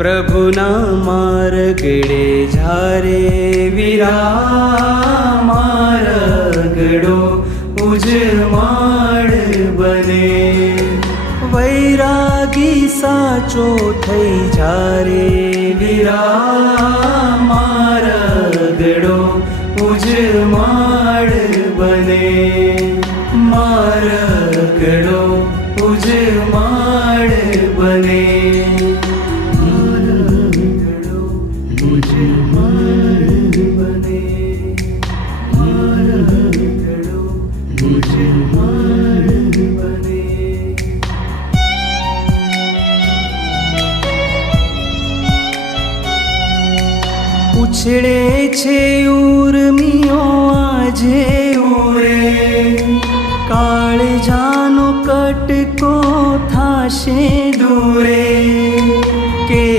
પ્રભુના માર્ગડે જારે વીરા માર્ગડો ઉજમાડ બને વૈરાગી સાચો થઈ જારે વીરા માર્ગડો ઉજમાડ બને માર્ગડો ઉજમાડ બને માર્ગડો ઉજમાડ બને માર્ગડો ઉજમાડ બને ઉછળે છે ઉર્મિયો આજે ઉરે કાળજાનો કટકો થાશે દૂરે